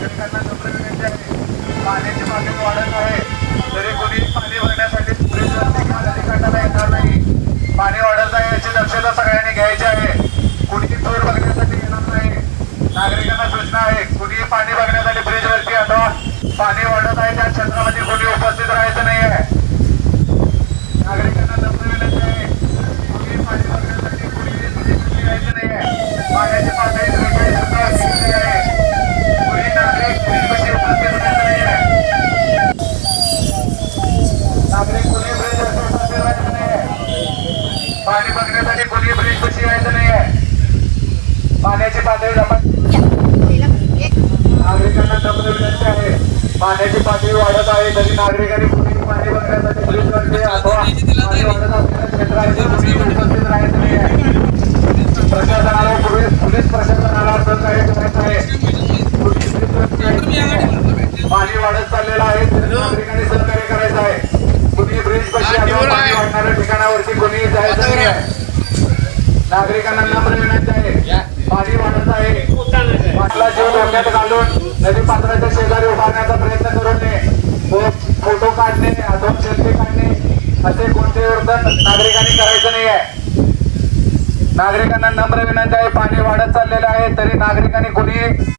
नागरिकांना नम्र विनंती आहे, पाण्याची पातळी वाढत आहे तरी कोणी पाणी भरण्यासाठी ब्रिजवरती खाली काढायला येणार नाही. पाणी वाढत आहे याची दक्षता सगळ्यांनी घ्यायची आहे. कुणी चोर बघण्यासाठी येणार नाही. नागरिकांना सूचना आहे, कुणी पाणी बघण्यासाठी ब्रिजवरती अथवा पाणी वाढत आहे त्या क्षेत्रामध्ये कोणी उपस्थित राहायचं नाही आहे. नागरिकांना नम्र विनंती आहे, कुणी पाणी बघण्यासाठी कुणी यायचं नाही आहे. पाण्याची पातळी धोक्यात सुद्धा गेलेली आहे. कुणी नागरिक ब्रिजपाशी उपस्थित राहायचं नाही आहे. नागरिक कुणी ब्रिजवरती उपस्थित राहायचं नाही आहे. पाणी बघण्यासाठी कुणी ब्रिजपाशी यायचं नाही आहे. पाण्याची पातळी नागरिकांना नम्र विनंती आहे, पाण्याची पातळी वाढत आहे तरी नागरिकांनी कुणी पाणी बघण्यासाठी ब्रिजवरती अथवा पाणी वाढत असलेल्या क्षेत्रामध्ये कुणी उपस्थित राहायचं नाही आहे. प्रशासनाला पोलीस प्रशासनाला सहकार्य करायचं आहे. पाणी वाढत चाललेलं आहे तरी नागरिकांनी सहकार्य करायचं आहे. कुणी ब्रिजपाशी अथवा पाणी वाढणाऱ्या ठिकाणावरती कोणी जायचं नाही आहे. नागरिकांना नम्र विनंती आहे, पाणी वाढत आहे, आपला जीव धोक्यात घालून नदी पात्राच्या शेजारी उभारण्याचा प्रयत्न करू नये. फोटो काढणे अथवा सेल्फी काढणे असे कोणते वर्तन नागरिकांनी करायचं नाही आहे. नागरिकांना नम्र विनंती आहे, पाणी वाढत चाललेलं आहे तरी नागरिकांनी कोणी